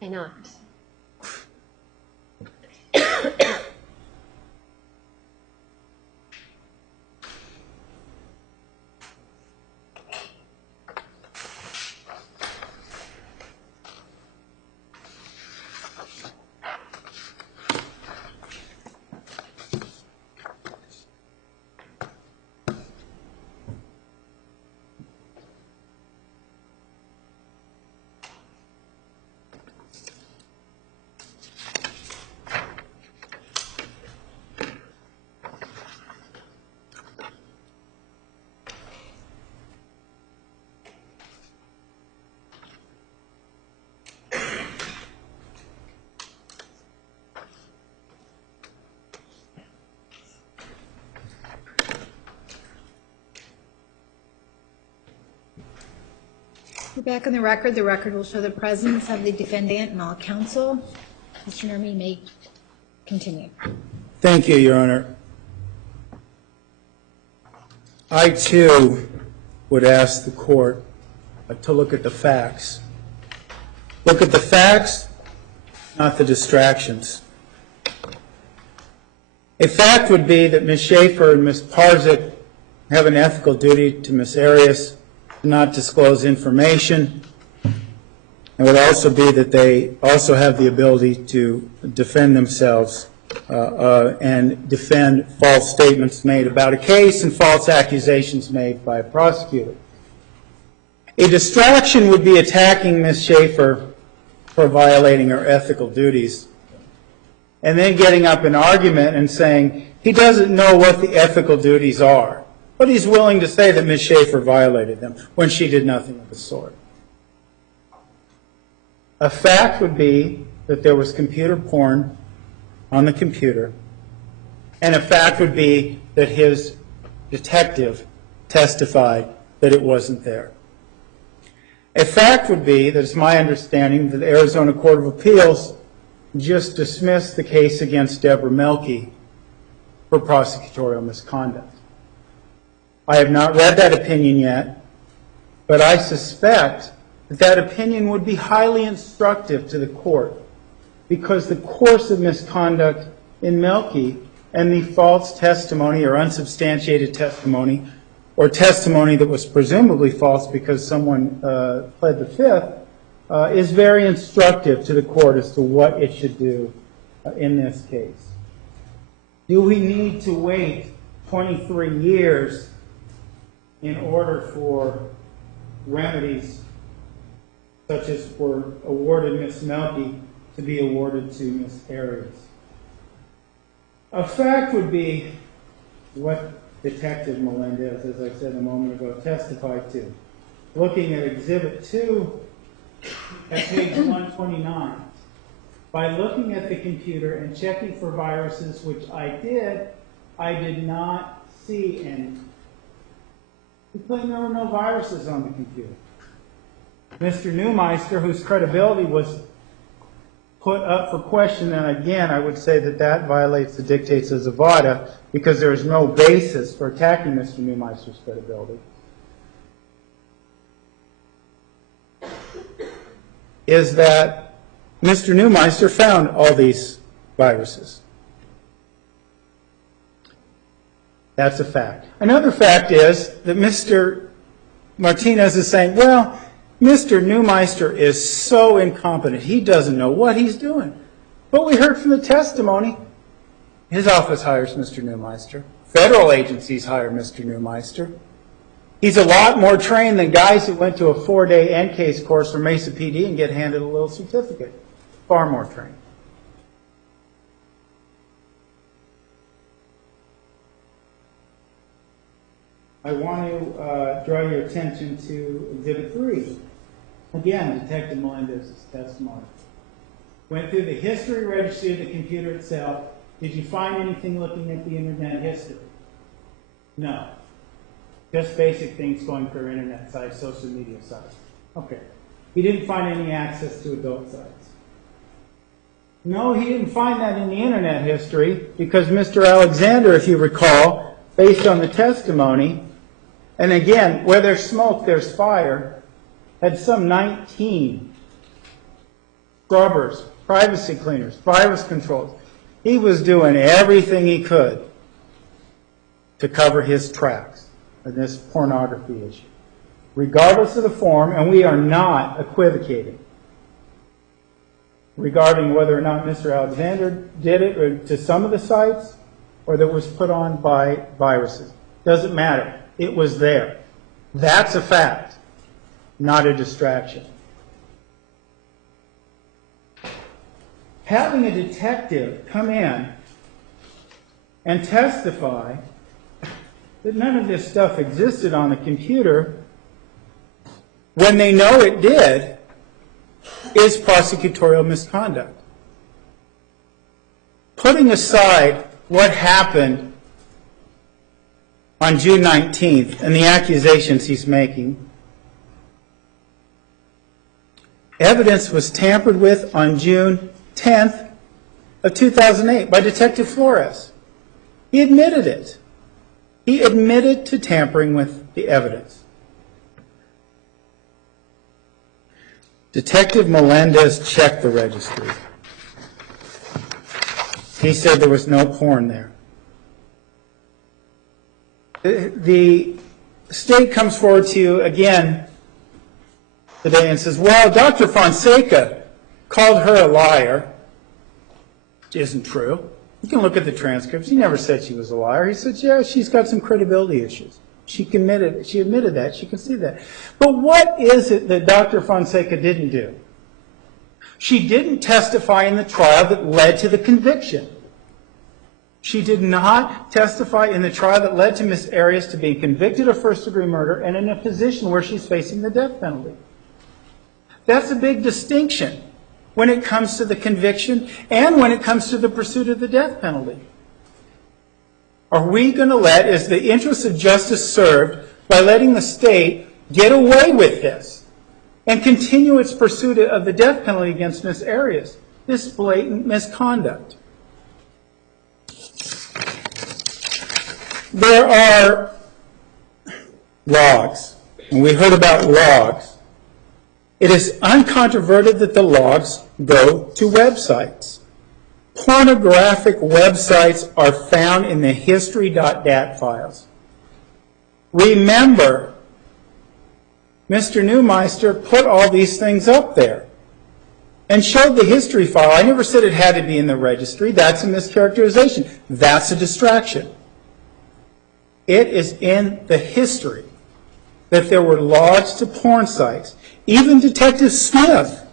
Why not? We're back on the record. The record will show the presence of the defendant and all counsel. Mr. Nurmi, you may continue. Thank you, Your Honor. I, too, would ask the court to look at the facts. Look at the facts, not the distractions. A fact would be that Ms. Schaefer and Ms. Parzik have an ethical duty to Ms. Arias to not disclose information. It would also be that they also have the ability to defend themselves and defend false statements made about a case and false accusations made by a prosecutor. A distraction would be attacking Ms. Schaefer for violating her ethical duties and then getting up an argument and saying he doesn't know what the ethical duties are, but he's willing to say that Ms. Schaefer violated them when she did nothing of the sort. A fact would be that there was computer porn on the computer, and a fact would be that his detective testified that it wasn't there. A fact would be that it's my understanding that the Arizona Court of Appeals just dismissed the case against Deborah Melke for prosecutorial misconduct. I have not read that opinion yet, but I suspect that that opinion would be highly instructive to the court because the course of misconduct in Melke and the false testimony or unsubstantiated testimony or testimony that was presumably false because someone pled the fifth is very instructive to the court as to what it should do in this case. Do we need to wait 23 years in order for remedies such as were awarded Ms. Melke to be awarded to Ms. Arias? A fact would be what Detective Melendez, as I said a moment ago, testified to. Looking at Exhibit 2 at page 129, by looking at the computer and checking for viruses, which I did not see any. He claimed there were no viruses on the computer. Mr. Neumeister, whose credibility was put up for question, and again, I would say that that violates the dictates of Zavada because there is no basis for attacking Mr. Neumeister's credibility, is that Mr. Neumeister found all these viruses. That's a fact. Another fact is that Mr. Martinez is saying, well, Mr. Neumeister is so incompetent, he doesn't know what he's doing. But we heard from the testimony, his office hires Mr. Neumeister. Federal agencies hire Mr. Neumeister. He's a lot more trained than guys who went to a 4-day NCASE course from Mesa PD and get handed a little certificate. Far more trained. I want to draw your attention to Exhibit 3. Again, Detective Melendez's testimony. Went through the history registry of the computer itself. Did you find anything looking at the internet history? No. Just basic things going through internet sites, social media sites. Okay. He didn't find any access to adult sites. No, he didn't find that in the internet history because Mr. Alexander, if you recall, based on the testimony, and again, where there's smoke, there's fire, had some 19 scrubbers, privacy cleaners, virus controls. He was doing everything he could to cover his tracks in this pornography issue, regardless of the form, and we are not equivocating regarding whether or not Mr. Alexander did it or to some of the sites or that was put on by viruses. Doesn't matter. It was there. That's a fact, not a distraction. Having a detective come in and testify that none of this stuff existed on the computer when they know it did is prosecutorial misconduct. Putting aside what happened on June 19th and the accusations he's making, evidence was tampered with on June 10th of 2008 by Detective Flores. He admitted it. He admitted to tampering with the evidence. Detective Melendez checked the registry. He said there was no porn there. The state comes forward to you again today and says, well, Dr. Fonseca called her a liar. Which isn't true. You can look at the transcripts. He never said she was a liar. He said, yeah, she's got some credibility issues. She admitted that. She can see that. But what is it that Dr. Fonseca didn't do? She didn't testify in the trial that led to the conviction. She did not testify in the trial that led to Ms. Arias to being convicted of first-degree murder and in a position where she's facing the death penalty. That's a big distinction when it comes to the conviction and when it comes to the pursuit of the death penalty. Are we going to let, is the interest of justice served by letting the state get away with this and continue its pursuit of the death penalty against Ms. Arias? This blatant misconduct. There are logs, and we heard about logs. It is uncontroverted that the logs go to websites. Pornographic websites are found in the history.dat files. Remember, Mr. Neumeister put all these things up there and showed the history file. I never said it had to be in the registry. That's a mischaracterization. That's a distraction. It is in the history that there were logs to porn sites. Even Detective Smith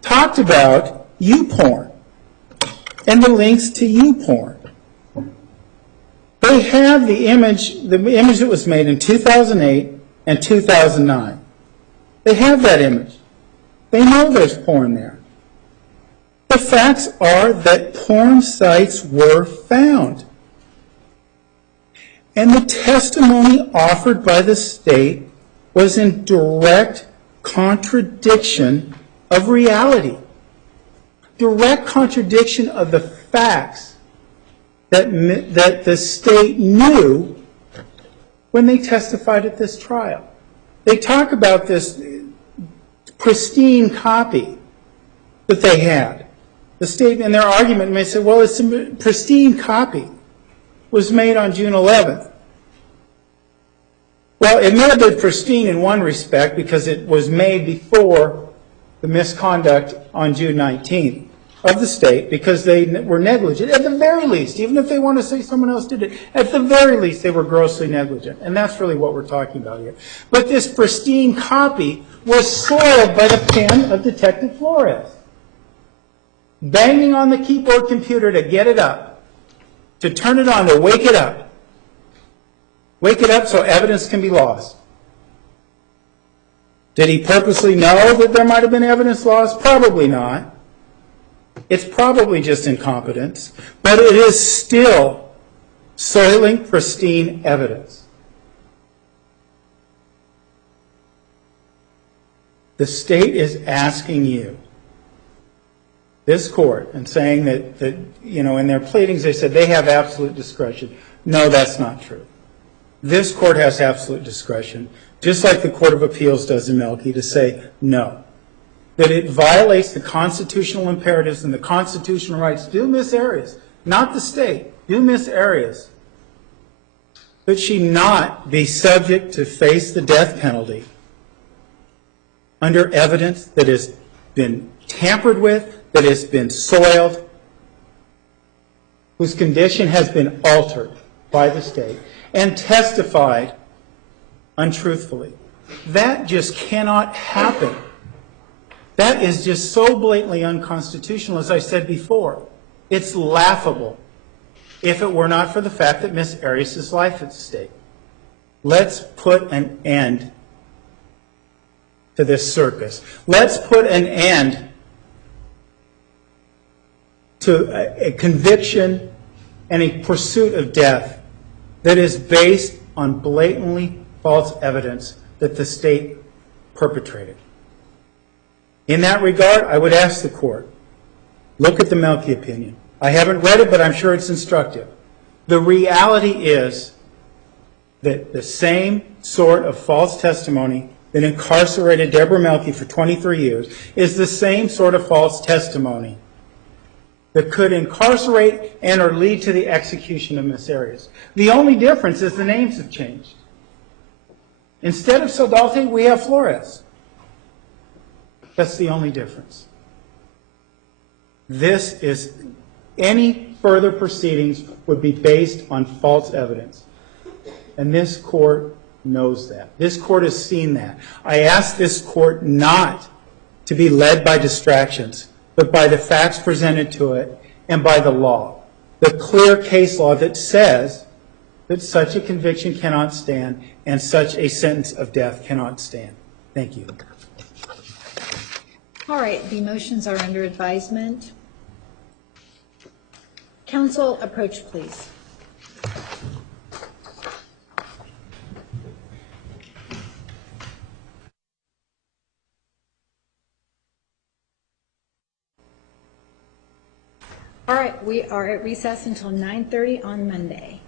talked about YouPorn and the links to YouPorn. They have the image that was made in 2008 and 2009. They have that image. They know there's porn there. The facts are that porn sites were found. And the testimony offered by the state was in direct contradiction of reality. Direct contradiction of the facts that the state knew when they testified at this trial. They talk about this pristine copy that they had. The state, in their argument, may say, well, it's a pristine copy. Was made on June 11th. Well, it may have been pristine in one respect because it was made before the misconduct on June 19th of the state because they were negligent. At the very least, even if they want to say someone else did it, at the very least they were grossly negligent. And that's really what we're talking about here. But this pristine copy was soiled by the pen of Detective Flores, banging on the keyboard computer to get it up. To turn it on, to wake it up. Wake it up so evidence can be lost. Did he purposely know that there might have been evidence lost? Probably not. It's probably just incompetence. But it is still soiling pristine evidence. The state is asking you, this court, and saying that in their pleadings they said they have absolute discretion. No, that's not true. This court has absolute discretion, just like the Court of Appeals does in Melky, to say no. that it violates the constitutional imperatives and the constitutional rights due Ms. Arias, not the state, due Ms. Arias, that she not be subject to face the death penalty under evidence that has been tampered with, that has been soiled, whose condition has been altered by the state, and testified untruthfully. That just cannot happen. That is just so blatantly unconstitutional, as I said before. It's laughable if it were not for the fact that Ms. Arias' life is at stake. Let's put an end to this circus. Let's put an end to a conviction and a pursuit of death that is based on blatantly false evidence that the state perpetrated. In that regard, I would ask the court, look at the Melky opinion. I haven't read it, but I'm sure it's instructive. The reality is that the same sort of false testimony that incarcerated Deborah Melky for 23 years is the same sort of false testimony that could incarcerate and or lead to the execution of Ms. Arias. The only difference is the names have changed. Instead of Soldati, we have Flores. That's the only difference. Any further proceedings would be based on false evidence. And this court knows that. This court has seen that. I ask this court not to be led by distractions, but by the facts presented to it and by the law. The clear case law that says that such a conviction cannot stand and such a sentence of death cannot stand. Thank you. All right, the motions are under advisement. Counsel, approach, please. All right, we are at recess until 9:30 on Monday.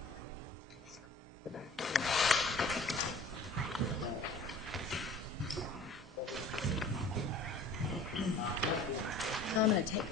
I'm going to take